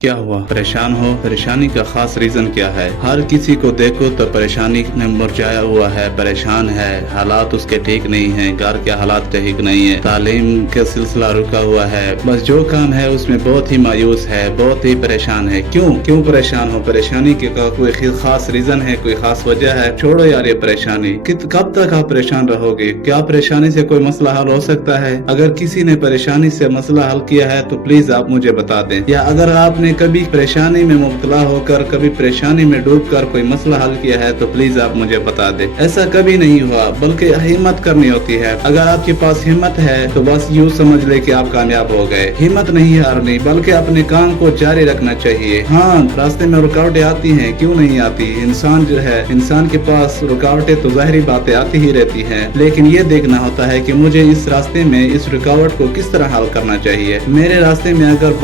क्या हुआ? परेशान हो? परेशानी का खास रीजन क्या है? हर किसी को देखो तो परेशानी में मुरझाया हुआ है, परेशान है, हालात उसके ठीक नहीं है, घर के हालात ठीक नहीं है, तालीम का सिलसिला रुका हुआ है, बस जो काम है उसमें बहुत ही मायूस है, बहुत ही परेशान है। क्यों परेशान हो? परेशानी के का कोई खास रीजन है, कोई खास वजह है? छोड़ो यार ये परेशानी। कब तक आप परेशान रहोगे? क्या परेशानी से कोई मसला हल हो सकता है? अगर किसी ने परेशानी से मसला हल किया है तो प्लीज आप मुझे बता दें, या अगर आपने कभी परेशानी में मुब्तला होकर, कभी परेशानी में डूबकर कोई मसला हल किया है तो प्लीज आप मुझे बता दें। ऐसा कभी नहीं हुआ, बल्कि हिम्मत करनी होती है। अगर आपके पास हिम्मत है तो बस यूँ समझ ले कि आप कामयाब हो गए। हिम्मत नहीं हारनी, बल्कि अपने काम को जारी रखना चाहिए। हाँ, रास्ते में रुकावटें आती हैं, क्यों नहीं आती? इंसान जो है, इंसान के पास रुकावटें तो जाहिरी बातें आती ही रहती हैं, लेकिन ये देखना होता है कि मुझे इस रास्ते में इस रुकावट को किस तरह हल करना चाहिए। मेरे रास्ते में अगर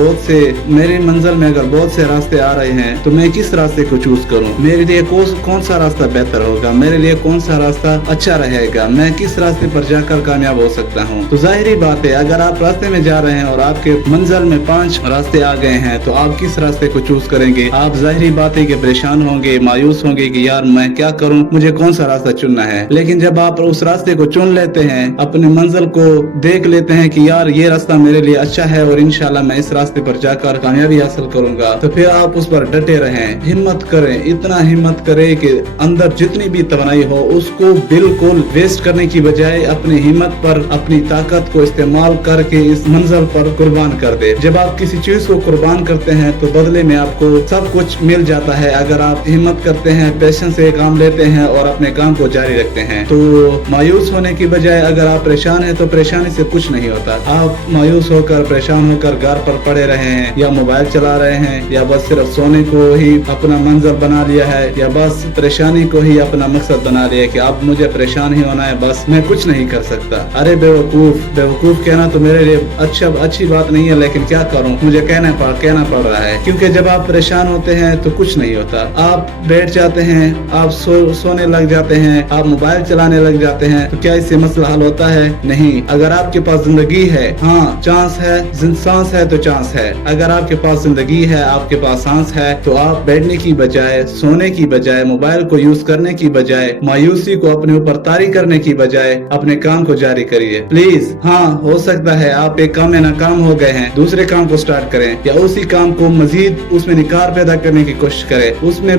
मेरी मंजिल में अगर बहुत से रास्ते आ रहे हैं तो मैं किस रास्ते को चूज करूं? मेरे लिए कौन सा रास्ता बेहतर होगा? मेरे लिए कौन सा रास्ता अच्छा रहेगा? मैं किस रास्ते पर जाकर कामयाब हो सकता हूं? तो जाहिरी बात है, अगर आप रास्ते में जा रहे हैं और आपके मंजिल में 5 रास्ते आ गए हैं तो आप किस रास्ते को चूज करेंगे? आप जाहिरी बात है कि परेशान होंगे, मायूस होंगे कि यार मैं क्या करूं, मुझे कौन सा रास्ता चुनना है। लेकिन जब आप उस रास्ते को चुन लेते हैं, अपने मंजिल को देख लेते हैं कि यार ये रास्ता मेरे लिए अच्छा है और इंशाल्लाह मैं इस रास्ते पर जाकर कामयाबी हासिल करूंगा, तो फिर आप उस पर डटे रहें, हिम्मत करें, इतना हिम्मत करें कि अंदर जितनी भी तवानाई हो उसको बिल्कुल वेस्ट करने की बजाय अपनी हिम्मत पर, अपनी ताकत को इस्तेमाल करके इस मंजिल पर कुर्बान कर दे। जब आप किसी चीज को कुर्बान करते हैं तो बदले में आपको सब कुछ मिल जाता है। अगर आप हिम्मत करते हैं, पेशेंस से काम लेते हैं और अपने काम को जारी रखते हैं, तो मायूस होने की बजाय अगर आप परेशान हैं तो परेशानी से कुछ नहीं होता। आप मायूस होकर, परेशान होकर घर पर पड़े रहे हैं, या मोबाइल चला रहे हैं, या बस सिर्फ सोने को ही अपना मंजर बना लिया है, या बस परेशानी को ही अपना मकसद बना लिया कि अब मुझे परेशान ही होना है, बस मैं कुछ नहीं कर सकता। अरे बेवकूफ कहना तो मेरे लिए अच्छी बात नहीं है, लेकिन क्या करूं, मुझे कहना पड़ रहा है, क्योंकि जब आप परेशान होते हैं तो कुछ नहीं होता। आप बैठ जाते हैं, आप सोने लग जाते हैं, आप मोबाइल चलाने लग जाते हैं, तो क्या इससे मसला हल होता है? नहीं। अगर आपके पास जिंदगी है, हाँ चांस है, सांस है तो चांस है। अगर आपके पास जिंदगी है, आपके पास सांस है, तो आप बैठने की बजाय, सोने की बजाय, मोबाइल को यूज करने की बजाय, मायूसी को अपने ऊपर तारी करने की बजाय अपने काम को जारी करिए प्लीज। हाँ, हो सकता है आप एक काम में नाकाम हो गए हैं, दूसरे काम को स्टार्ट करें, या उसी काम को मजीद उसमें निखार पैदा करने की कोशिश करें। उसमें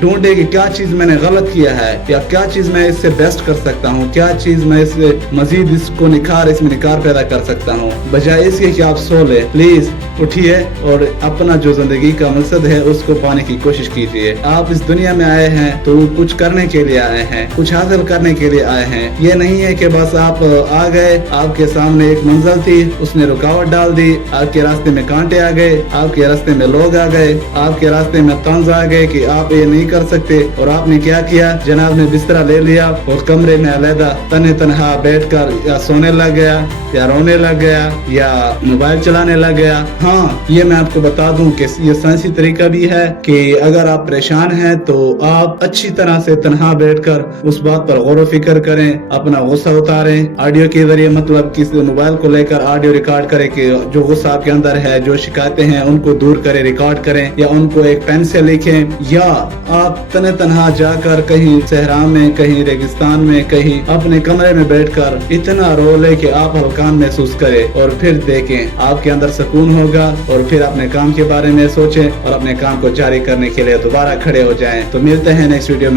ढूंढे कि क्या चीज मैंने गलत किया है, या क्या चीज मैं इससे बेस्ट कर सकता हूँ, क्या चीज मैं इससे मजीद इसमें निखार पैदा कर सकता हूँ, बजाय इसके कि आप सो ले। प्लीज उठिए और अपना जो जिंदगी का मकसद है उसको पाने की कोशिश कीजिए। आप इस दुनिया में आए हैं तो कुछ करने के लिए आए हैं, कुछ हासिल करने के लिए आए हैं। ये नहीं है कि बस आप आ गए, आपके सामने एक मंजिल थी, उसने रुकावट डाल दी, आपके रास्ते में कांटे आ गए, आपके रास्ते में लोग आ गए, आपके रास्ते में तंज आ गए कि आप ये नहीं कर सकते, और आपने क्या किया? जनाब ने बिस्तरा ले लिया और कमरे में अलहदा तन्हा बैठकर या सोने लग गया, या रोने लग गया, या मोबाइल चलाने लग गया। हाँ, ये मैं आपको बता दूं कि ये साइंसी तरीका भी है कि अगर आप परेशान हैं तो आप अच्छी तरह से तन्हा बैठकर उस बात पर गौर फिक्र करें, अपना गुस्सा उतारें, ऑडियो के जरिए, मतलब किसी मोबाइल को लेकर ऑडियो रिकॉर्ड करें कि जो गुस्सा आपके अंदर है, जो शिकायतें हैं उनको दूर करें, रिकॉर्ड करें, या उनको एक पेन से लिखें, या आप तन्हा जाकर कहीं सहरा में, कहीं रेगिस्तान में, कहीं अपने कमरे में बैठकर इतना रो ले कि आप हल्कान महसूस करें, और फिर देखें आपके अंदर सुकून होगा, और फिर अपने काम के बारे में सोचें और अपने काम को जारी करने के लिए दोबारा खड़े हो जाएं। तो मिलते हैं नेक्स्ट वीडियो में।